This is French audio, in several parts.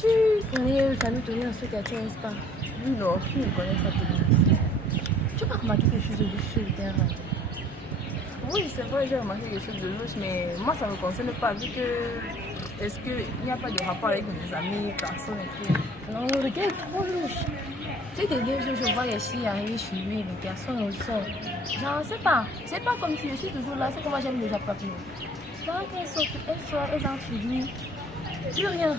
Tu connais Camille Tony en ce quartier, n'est-ce pas? Non, je ne connais pas Tony. Tu n'as pas remarqué quelque chose de louche sur le terrain? Oui, c'est vrai, j'ai remarqué quelque chose de louche, mais moi, ça ne me concerne pas, vu que... Est-ce qu'il n'y a pas de rapport avec mes amis, personne et tout? Non, regarde, trop louche. Tu sais, des jours, je vois les filles arriver chez lui, les garçons au sol. Genre, c'est pas comme si je suis toujours là, c'est que moi j'aime les papillons. Donc, elles entrent chez lui. Plus rien.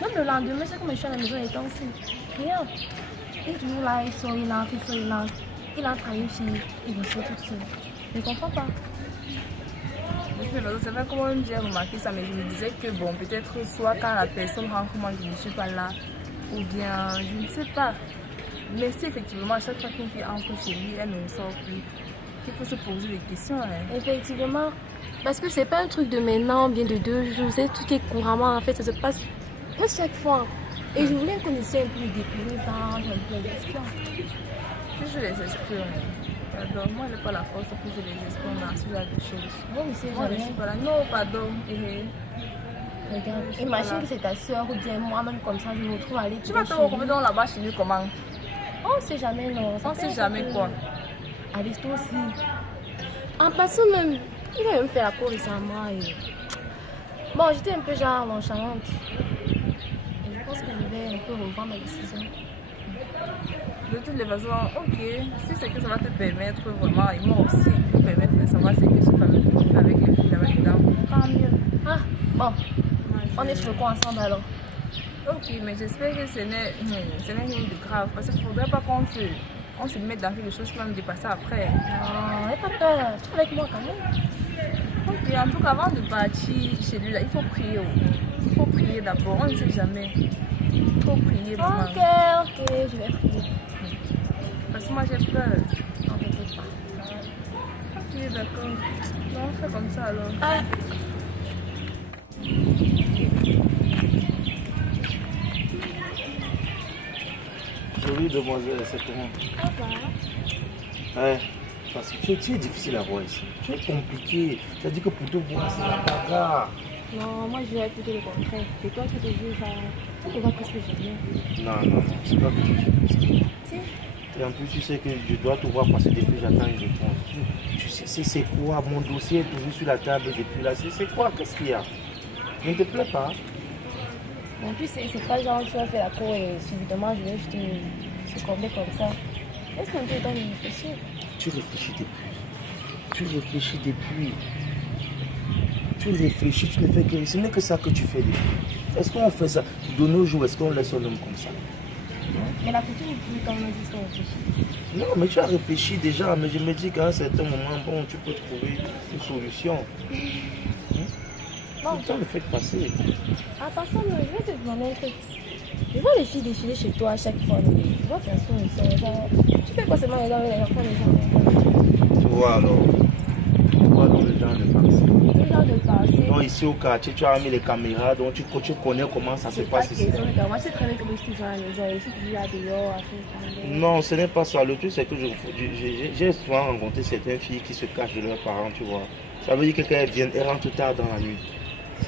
Même le lendemain, c'est comme je suis à la maison et aussi. Rien. Il est toujours là, il sort, il entre, il sort, il entre. Il entre à une fille, il ressort tout seul. Je ne comprends pas. C'est vrai comment j'ai remarqué ça, mais je me disais que bon, peut-être soit quand la personne rentre, moi je ne suis pas là, ou bien je ne sais pas. Mais si effectivement à chaque fois qu'une fille entre chez lui, elle ne sort plus, il faut se poser des questions. Hein. Effectivement, parce que c'est pas un truc de maintenant, bien de 2 jours, c'est tout est couramment en fait, ça se passe chaque fois. Et je voulais qu'on essaie un peu de découvrir par les espions. Je les espions. Pardon, moi je n'ai pas la force pour que je les espions dans ce genre de choses. Bon, mais c'est moi, jamais. Je suis pas là. Non, pardon. Regarde, imagine que c'est ta soeur ou bien moi-même comme ça, je me retrouve à aller. Tu vas te retrouver dans là-bas chez lui comment? On sait jamais, non. On sait jamais quoi. Avec toi aussi. En passant même, il a même fait la cour récemment. Et... Bon, j'étais un peu genre nonchalante. Et je pense que je vais un peu revoir ma décision. De toutes les façons, ok, si c'est que ça va te permettre vraiment, et moi aussi, me permettre de savoir ce que ce fameux truc fait avec les filles là-bas dedans, tant mieux. Ah, bon, on est sur le coup ensemble alors. Ok, mais j'espère que ce n'est rien de grave, parce qu'il ne faudrait pas qu'on se mette dans quelque chose qui va me dépasser après. Non, n'aie pas peur, tu es avec moi quand même. Ok, en tout cas, avant de partir chez lui, là, il faut prier. Il faut prier d'abord, on ne sait jamais. Il faut prier, maman. Ok, je vais prier. Parce que moi j'ai peur. Non, t'inquiète pas. Ok, d'accord. On fait comme ça alors. Ah. Jolie demoiselle, c'est comment? Ça va. Ouais, parce que tu es difficile à voir ici. Tu es compliqué. Ça dit que pour te voir, c'est la bagarre. Non, moi je dirais plutôt le contraire. C'est toi qui te juges à... Tu vois presque jamais. Non, c'est pas que je Si. Et en plus, tu sais que je dois te voir parce que depuis j'attends une réponse. Tu sais, c'est quoi? Mon dossier est toujours sur la table depuis là. C'est quoi? Qu'est-ce qu'il y a? Ne te plaît pas? En plus, c'est pas genre tu vas faire la cour et subitement je vais juste te succomber comme ça. Est-ce qu'on peut temps de réfléchir? Tu réfléchis depuis. Tu réfléchis depuis. Tu réfléchis, tu ne fais que... Ce n'est que ça que tu fais depuis. Est-ce qu'on fait ça de nos jours? Est-ce qu'on laisse un homme comme ça? Mais la coutume est plus quand on dit qu'on réfléchit. Non, mais tu as réfléchi déjà, mais je me dis qu'à un certain moment, bon, tu peux trouver une solution. Bon, le temps le fait passer. En passant, je vais te demander un truc. Je vois les filles défiler chez toi à chaque fois. Je vois qu'elles sont genre... Tu fais quoi seulement les gens avec les enfants, les gens? Tu vois alors, tu vois dans le genre de pensée. Le genre de pensée. Non, ici au quartier, tu as mis les caméras, donc tu connais comment ça se passe ici. Moi, je sais très bien que je suis toujours à la maison, je suis toujours à dehors, à faire. Non, ce n'est pas ça. Le truc, c'est que j'ai souvent rencontré certaines filles qui se cachent de leurs parents, tu vois. Ça veut dire que quand elles viennent, elles rentrent tard dans la nuit.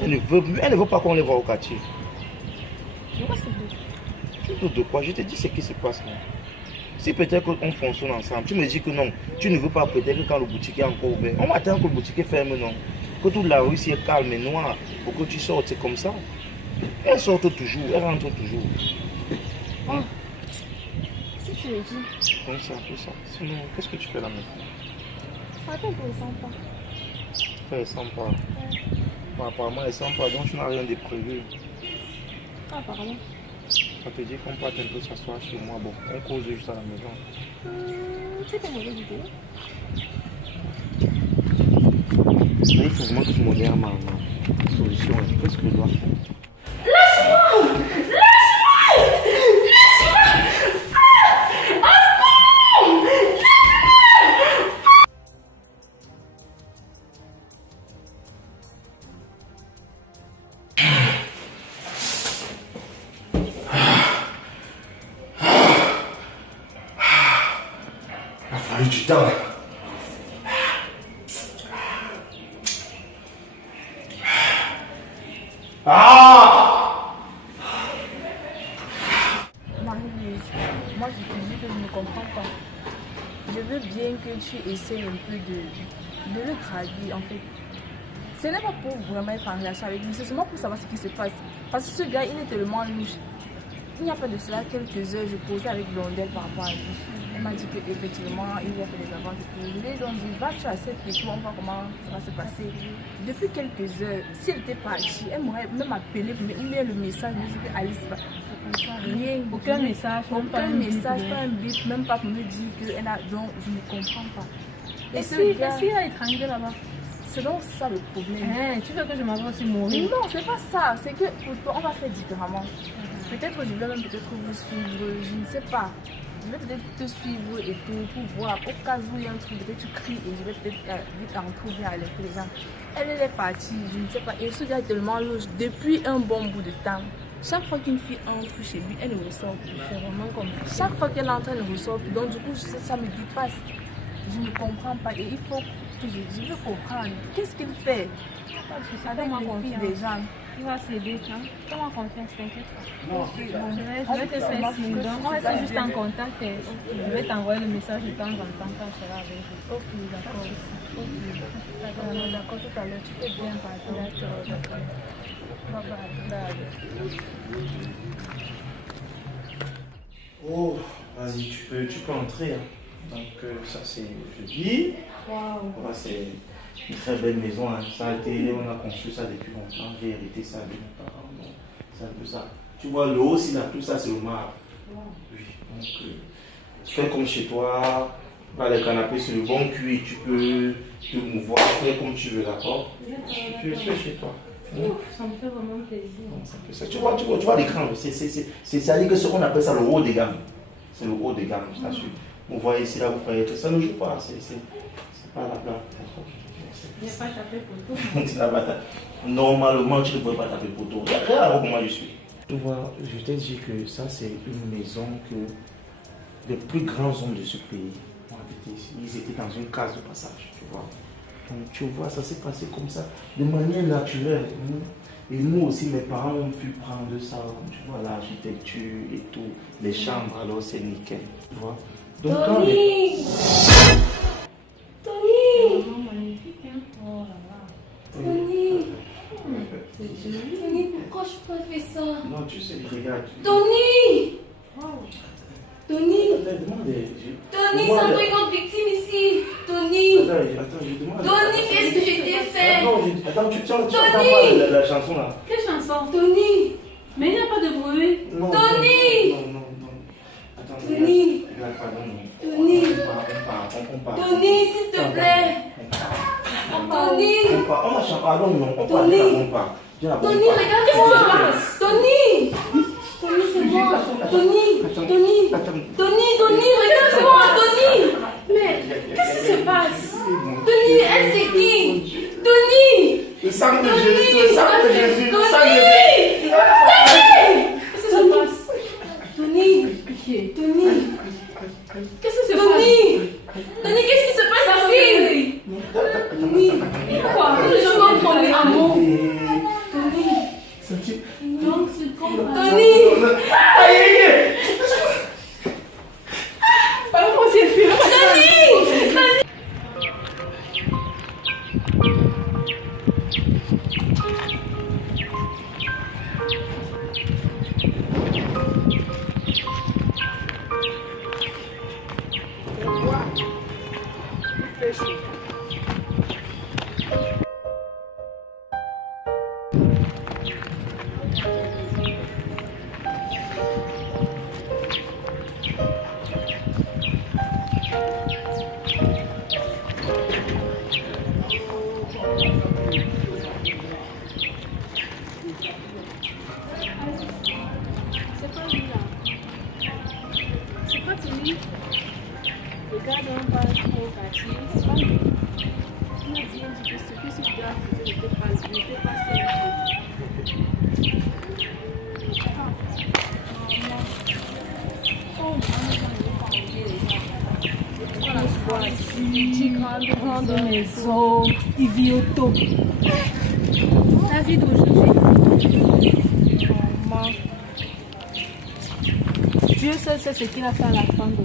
Elle ne veut pas qu'on les voit au quartier. Je vois ce que je veux. Tu doutes de quoi? Je te dis ce qui se passe là. Si peut-être qu'on fonctionne ensemble, tu me dis que non, tu ne veux pas peut-être que quand le boutique est encore ouvert, on attend que le boutique est fermé, non. Que toute la rue s'y est calme et noire pour que tu sortes, c'est comme ça. Elles sortent toujours, elles rentrent toujours. Oh. Si tu le dis. Comme ça, tout ça. Sinon, qu'est-ce que tu fais là maintenant? Attends, pour le sympa. Elle sent pas. Bon, apparemment, elle sent pas, donc tu n'as rien de prévu. Ah, pardon. Ça te dit qu'on parte un peu s'asseoir chez moi. Bon, on cause juste à la maison. C'est pas mauvaise idée. Mais il faut vraiment que je moderne ma solution. Qu'est-ce que je dois faire? Lâche-moi! Il a fallu du temps. Ah! tu essaies un peu de le draguer, en fait, ce n'est pas pour vraiment être en relation avec lui, c'est seulement pour savoir ce qui se passe. Parce que ce gars, il est tellement louche. Il n'y a pas de cela quelques heures, je posais avec Blondelle par rapport à lui. Elle m'a dit qu'effectivement, il lui a fait des avances et tout. Je lui ai donc dit, va, tu acceptes et tout, on va voir comment ça va se passer. Depuis quelques heures, si elle était partie, elle m'aurait même appelé, ou bien le message, je me dis que Alice va. Rien, Aucun message, pas un bip, même pas pour me dire qu'elle a. Donc, je ne comprends pas. Et si elle a étranger là-bas? C'est donc ça le problème. Tu veux que je m'en aussi mourir? Non, c'est pas ça. C'est que on va faire différemment. Peut-être je vais même peut-être vous suivre, je ne sais pas. Je vais peut-être te suivre et tout pour voir. Au cas où il y a un truc, peut-être tu cries et je vais peut-être vite en trouver à alerter les gens. Elle est partie, je ne sais pas. Et ce gars est tellement louche depuis un bon bout de temps. Chaque fois qu'une fille entre chez lui, elle ne ressort plus. C'est vraiment comme ça. Chaque fois qu'elle entre, elle ne ressort plus. Donc du coup, ça me dépasse. Je ne comprends pas. Et il faut que je veux comprendre. Qu'est-ce qu'il fait avec les filles des gens? Il va s'aider, hein? Fais-moi confiance, t'inquiète pas. Non, Je vais te faire. On reste juste en contact et je vais t'envoyer le message de temps en temps quand je serai avec vous. Ok, d'accord. D'accord, tout à l'heure, tu fais bien, pardon. D'accord. Bye bye. Oh, vas-y, tu peux entrer. Hein. Donc, ça c'est jeudi. Waouh! Voilà, c'est une très belle maison. Hein. Ça a été, on a construit ça depuis longtemps. J'ai hérité ça de mes parents. Donc, c'est un peu ça. Tu vois, le haut, aussi, là, tout ça, c'est le marbre. Wow. Oui. Donc, fais comme chez toi. Là, les canapés, c'est le bon cuir. Tu peux te mouvoir, faire comme tu veux, d'accord? Tu fais chez toi. Ça me fait vraiment plaisir. Tu vois l'écran, c'est-à-dire que ce qu'on appelle ça le haut de gamme. C'est le haut de gamme, je t'assure. Vous voyez ici, là, vous croyez que ça ne joue pas. C'est pas la blague. Je n'ai pas tapé poteau. Normalement, tu ne pourrais pas taper poteau. Regarde comment je suis. Tu vois, je t'ai dit que ça, c'est une maison que les plus grands hommes de ce pays ont habité ici. Ils étaient dans une case de passage, tu vois. Donc, tu vois, ça s'est passé comme ça, de manière naturelle. Et nous aussi, mes parents ont pu prendre ça, comme tu vois, l'architecture et tout, les chambres, alors c'est nickel, tu vois. Donc, Tony! Tony! C'est vraiment magnifique, hein? Oh là là. Tony! C'est joli. Tony, pourquoi je peux faire ça? Non, tu sais, regarde. Tony! Tony! Tony, 150 victimes ici! Tony! Attends, je demande. Tony, qu'est-ce que je t'ai fait? Attends, tu entends Tony! la chanson là? Quelle chanson? Tony! Mais il n'y a pas de bruit. Non, Tony! Non. Attends, Tony! regarde, pardon, non. Tony! On part. Tony, s'il te plaît! Tony! On va chanter, pardon, non. On part, Tony! on part. Tony, regarde-moi! Tony! Tony, c'est moi! Tony, regarde-moi! Tony! Mais qu'est-ce qui se passe? Tony, elle c'est qui? Tony! Le sang de Jésus, le sang de Jésus, le sang de Jésus! Qu'est-ce qui se passe? Tony! Qu'est-ce qui se passe? Tony, qu'est-ce qui se passe ici? Tony! Pourquoi? Je comprends les amours. Tony! Donc, c'est comme... Tony! Pardon, c'est le Tony! Regarde, on parle au quartier, c'est pas lui. Il m'a bien dit que ce que ce gars faisait n'était pas sérieux. Grande maison, il vit au top. La vie d'aujourd'hui. Dieu seul sait ce qu'il a fait à la fin de